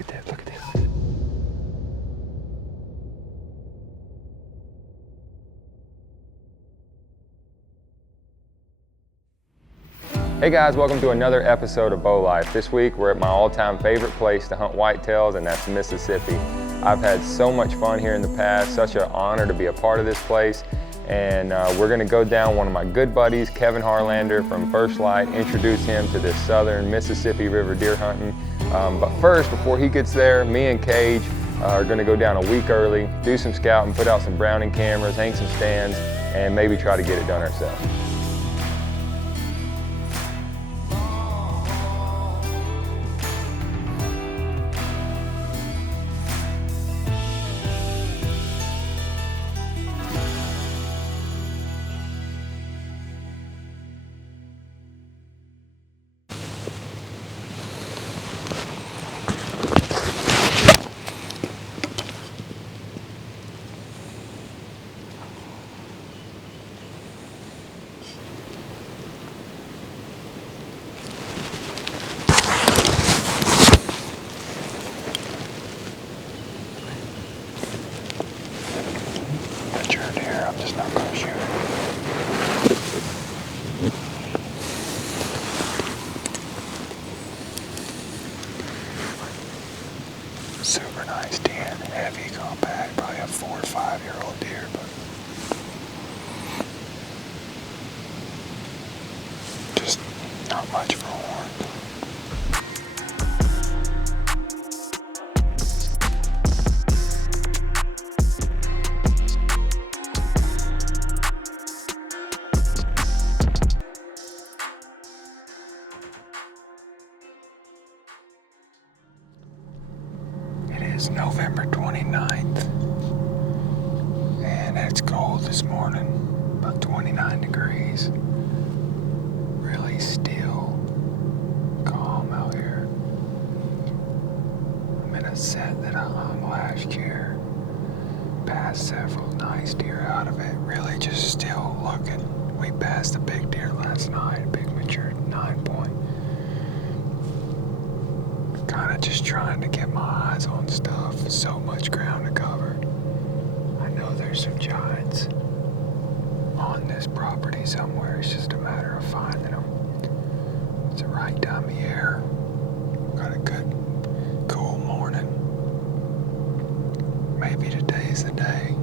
Look at that, look at that. Hey guys, welcome to another episode of Bow Life. This week we're at my all-time favorite place to hunt whitetails, and that's Mississippi. I've had so much fun here in the past, such an honor to be a part of this place. And we're gonna go down one of my good buddies, Kevin Harlander from First Light, introduce him to this southern Mississippi River deer hunting. But first, before he gets there, me and Cage are gonna go down a week early, do some scouting, put out some Browning cameras, hang some stands, and maybe try to get it done ourselves. I'm just not going to shoot it. Super nice 10, heavy, compact, probably a 4 or 5 year old deer, but just not much for horn. It's November 29th, and it's cold this morning, about 29 degrees. Really still, calm out here. I'm in a set that I hung last year, passed several nice deer out of it, really just still looking. We passed a big deer last night, big mature 9-point. Kind of just trying to get my eyes on stuff. So much ground to cover. I know there's some giants on this property somewhere. It's just a matter of finding them. It's the right time of year. Got a good, cool morning. Maybe today's the day.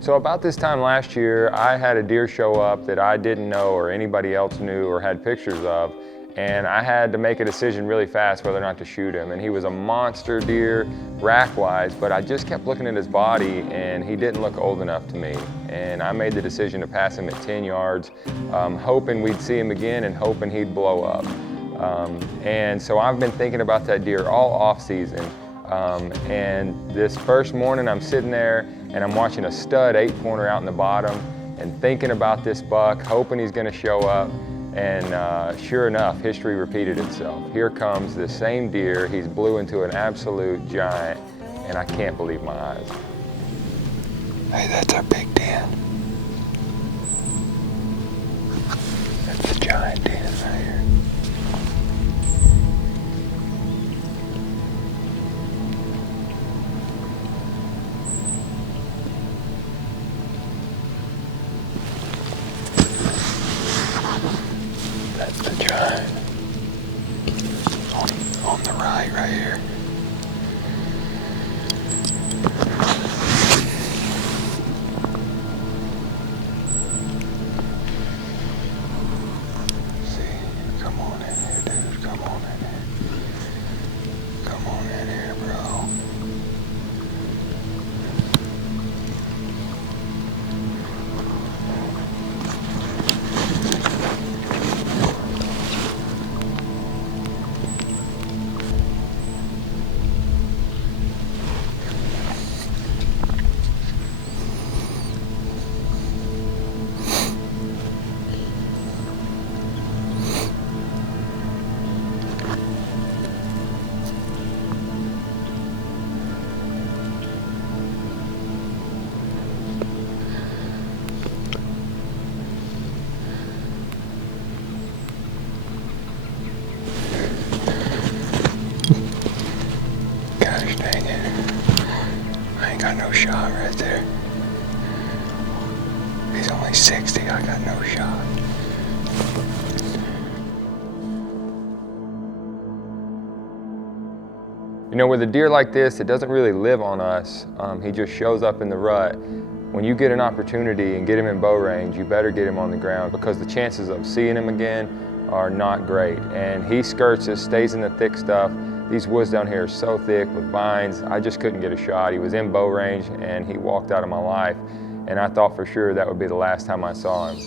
So about this time last year, I had a deer show up that I didn't know or anybody else knew or had pictures of, and I had to make a decision really fast whether or not to shoot him. And he was a monster deer rack-wise, but I just kept looking at his body and he didn't look old enough to me. And I made the decision to pass him at 10 yards, hoping we'd see him again and hoping he'd blow up. And so I've been thinking about that deer all off season. And this first morning I'm sitting there and I'm watching a stud 8-pointer out in the bottom and thinking about this buck, hoping he's going to show up. And sure enough, history repeated itself. Here comes the same deer. He's blew into an absolute giant, and I can't believe my eyes. Hey, that's our big 10. That's the giant 10 right here. That's the giant. On the right here. See, come on in here, dude. Come on in here. Come on in here, bro. got no shot right there. He's only 60, I got no shot. You know, with a deer like this, it doesn't really live on us. He just shows up in the rut. When you get an opportunity and get him in bow range, you better get him on the ground because the chances of seeing him again are not great. And he skirts us, stays in the thick stuff. These woods down here are so thick with vines, I just couldn't get a shot. He was in bow range and he walked out of my life. And I thought for sure that would be the last time I saw him.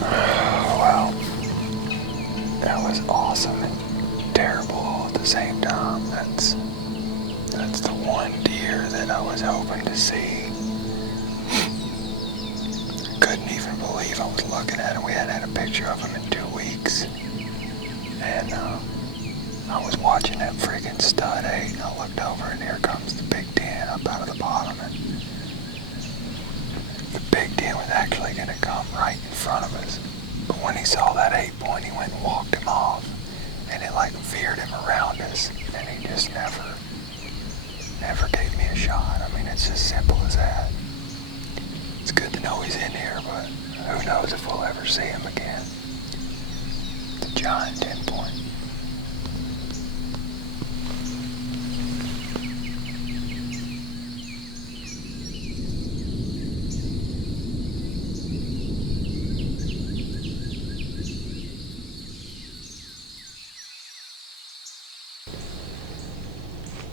Wow. That was awesome and terrible all at the same time. That's the one deer that I was hoping to see. Couldn't even believe I was looking at him. We hadn't had a picture of him in 2 weeks. And I was watching that friggin' stud 8 and I looked over and here comes the big 10 up out of the bottom. And the big 10 was actually gonna come right in front of us. But when he saw that 8-point, he went and walked him off. And it like veered him around us. And he just never gave me a shot. I mean, it's as simple as that. It's good to know he's in here, but who knows if we'll ever see him again. It's a giant 10-point.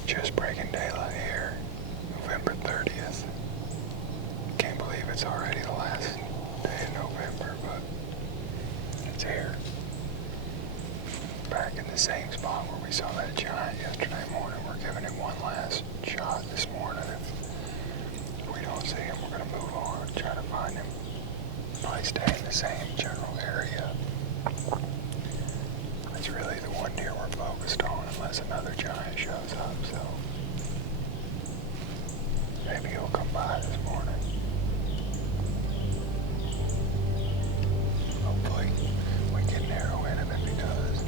Just breaking daylight here, November 30th. Can't believe it's already the last day of November, but it's here. Back in the same spot where we saw that giant yesterday morning. We're giving it one last shot this morning. If we don't see him, we're gonna move on, try to find him. Probably stay in the same general area. It's really the one deer we're focused on unless another giant shows up, so maybe he'll come by this morning. Hopefully we can narrow in him if he does.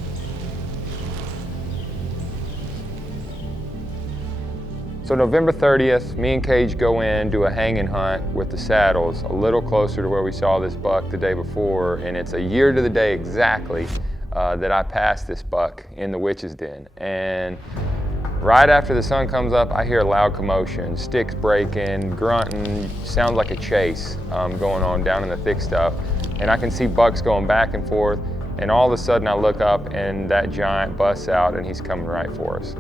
So November 30th, me and Cage go in, do a hanging hunt with the saddles a little closer to where we saw this buck the day before, and it's a year to the day exactly that I passed this buck in the witch's den. And right after the sun comes up, I hear a loud commotion, sticks breaking, grunting, sounds like a chase going on down in the thick stuff. And I can see bucks going back and forth, and all of a sudden I look up and that giant busts out and he's coming right for us.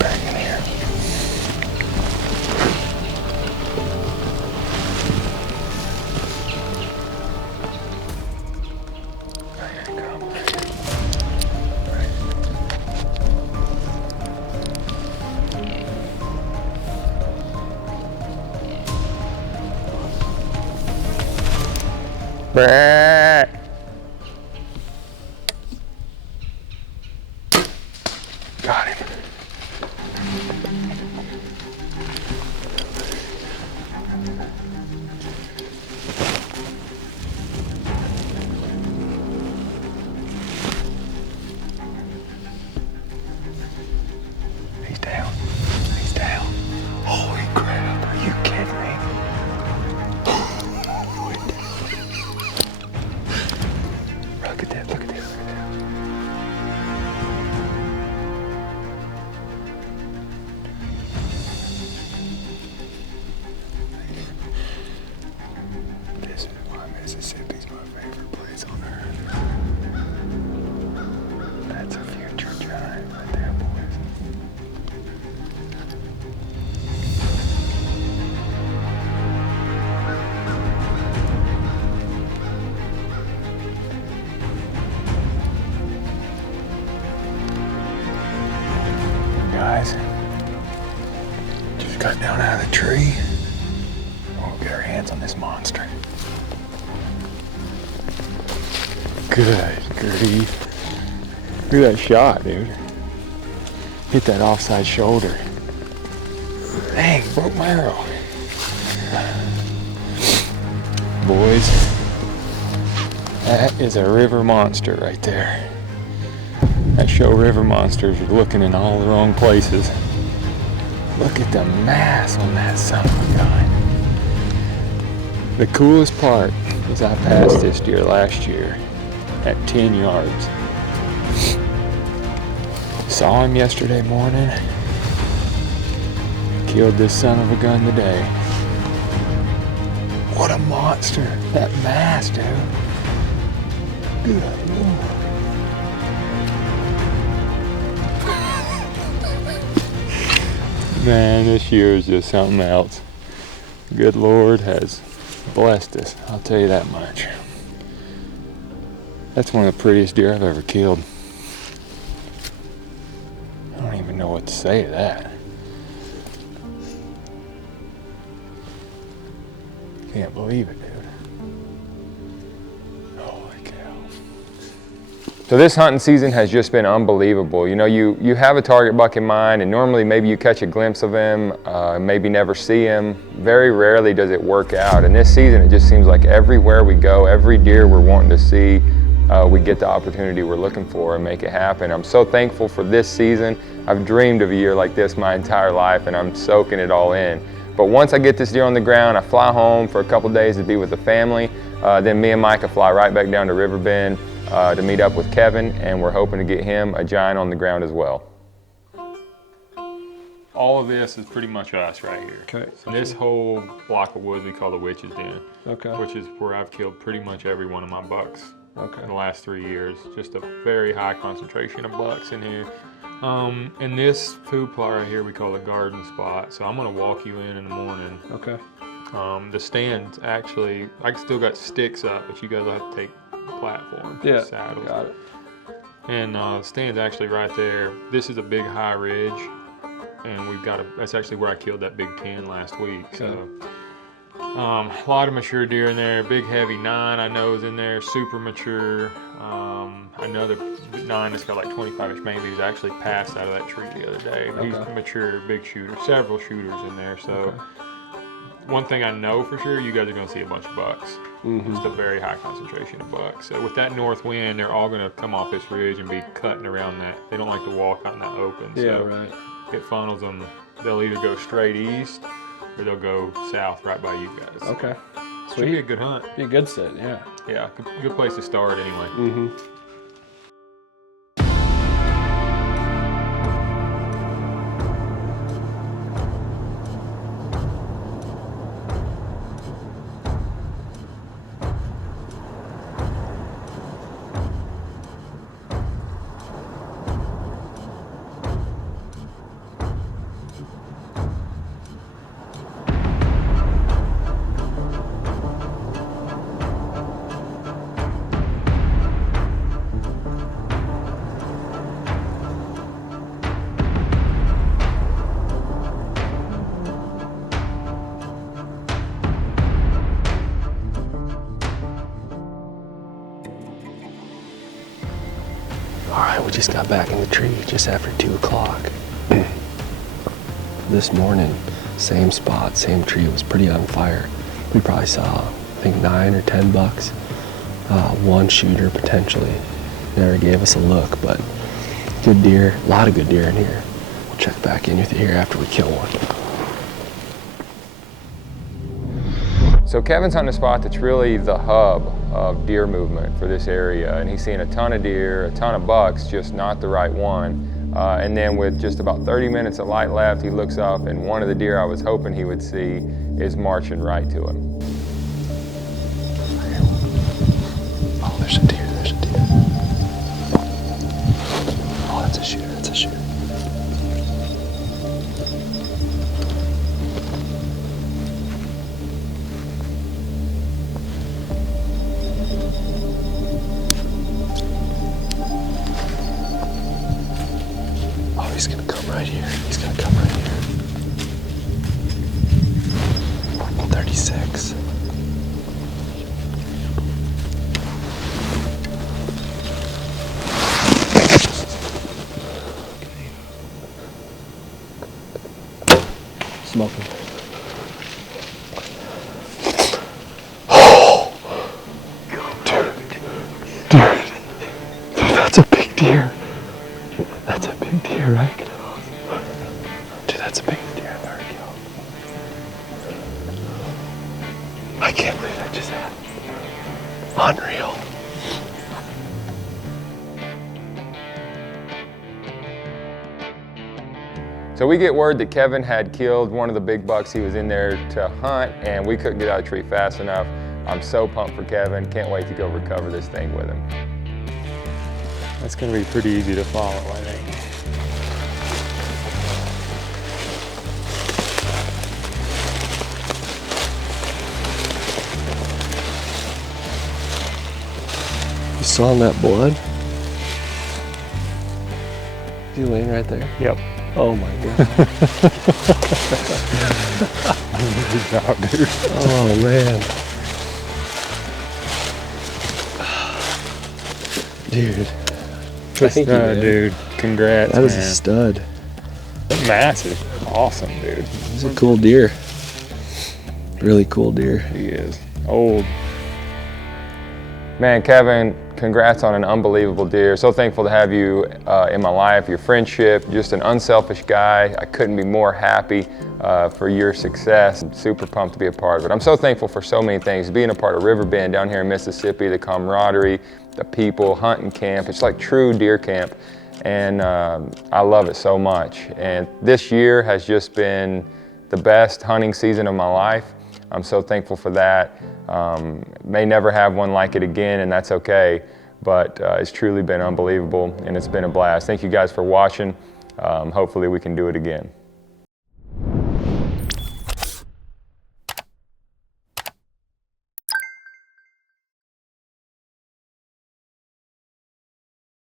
Back in here. Got him. He's down. He's down. Holy crap, are you kidding me? Look at that, look at that, look at that. This is why Mississippi's my favorite place on earth. That's a future giant right there, boys. Guys, just got down out of the tree. We'll get our hands on this monster. Good grief. Look at that shot, dude. Hit that offside shoulder. Dang, broke my arrow. Boys, That is a river monster right there. That show river monsters are looking in all the wrong places. Look at the mass on that son of a gun. The coolest part is I passed this deer last year at 10 yards. Saw him yesterday morning. Killed this son of a gun today. What a monster. That mass, dude. Good Lord. Man, this year is just something else. Good Lord has blessed us, I'll tell you that much. That's one of the prettiest deer I've ever killed. I don't even know what to say to that. Can't believe it, dude. Holy cow. So this hunting season has just been unbelievable. You know, you have a target buck in mind, and normally maybe you catch a glimpse of him, maybe never see him. Very rarely does it work out. And this season, it just seems like everywhere we go, every deer we're wanting to see, we get the opportunity we're looking for and make it happen. I'm so thankful for this season. I've dreamed of a year like this my entire life, and I'm soaking it all in. But once I get this deer on the ground, I fly home for a couple days to be with the family. Then me and Micah fly right back down to Riverbend to meet up with Kevin, and we're hoping to get him a giant on the ground as well. All of this is pretty much us right here. Okay. So this whole block of woods we call the Witch's Den. Okay. Which is where I've killed pretty much every one of my bucks Okay. in the last 3 years. Just a very high concentration of bucks in here. And this food plot right here we call the garden spot. So I'm gonna walk you in the morning. Okay. The stands actually, I still got sticks up, but you guys will have to take the platform. Yeah. Saddles. Got it. And the stand's actually right there. This is a big high ridge, and we've got that's actually where I killed that big 10 last week. So a lot of mature deer in there. Big heavy 9 I know is in there, super mature. Another 9 that's got like 25-inch main views actually passed out of that tree the other day. He's a mature, big shooter. Several shooters in there. So one thing I know for sure, you guys are gonna see a bunch of bucks. Just a very high concentration of bucks. So with that north wind, they're all gonna come off this ridge and be cutting around that. They don't like to walk out in that open. Yeah, so right. It funnels them. They'll either go straight east or they'll go south right by you guys. Okay. Should be a good hunt. Be a good set, yeah. Yeah, good place to start anyway. All right, we just got back in the tree just after 2 o'clock. This morning, same spot, same tree. It was pretty on fire. We probably saw, I think, 9 or 10 bucks. One shooter potentially. Never gave us a look, but good deer. A lot of good deer in here. We'll check back in with you here after we kill one. So Kevin's on a spot that's really the hub of deer movement for this area, and he's seeing a ton of deer, a ton of bucks, just not the right one. And then with just about 30 minutes of light left, he looks up, and one of the deer I was hoping he would see is marching right to him. Oh, there's a deer, there's a deer. Oh, that's a shooter, that's a shooter. He's gonna come right here. He's gonna come right here. 36. Smoking. Oh, dude. just had. Unreal. So we get word that Kevin had killed one of the big bucks he was in there to hunt, and we couldn't get out of the tree fast enough. I'm so pumped for Kevin. Can't wait to go recover this thing with him. That's going to be pretty easy to follow, I think. You saw that blood? Is he laying right there? Yep. Oh my God. Good job, dude. Oh man. Dude. Thank you, man. Dude. Congrats, That is man. a stud. Massive. Awesome, dude. He's a cool deer. Really cool deer. He is. Old. Man, Kevin, congrats on an unbelievable deer. So thankful to have you in my life, your friendship, just an unselfish guy. I couldn't be more happy for your success. I'm super pumped to be a part of it. I'm so thankful for so many things. Being a part of Riverbend down here in Mississippi, the camaraderie, the people, hunting camp. It's like true deer camp. And I love it so much. And this year has just been the best hunting season of my life. I'm so thankful for that. May never have one like it again, and that's okay, but it's truly been unbelievable, and it's been a blast. Thank you guys for watching. Hopefully we can do it again.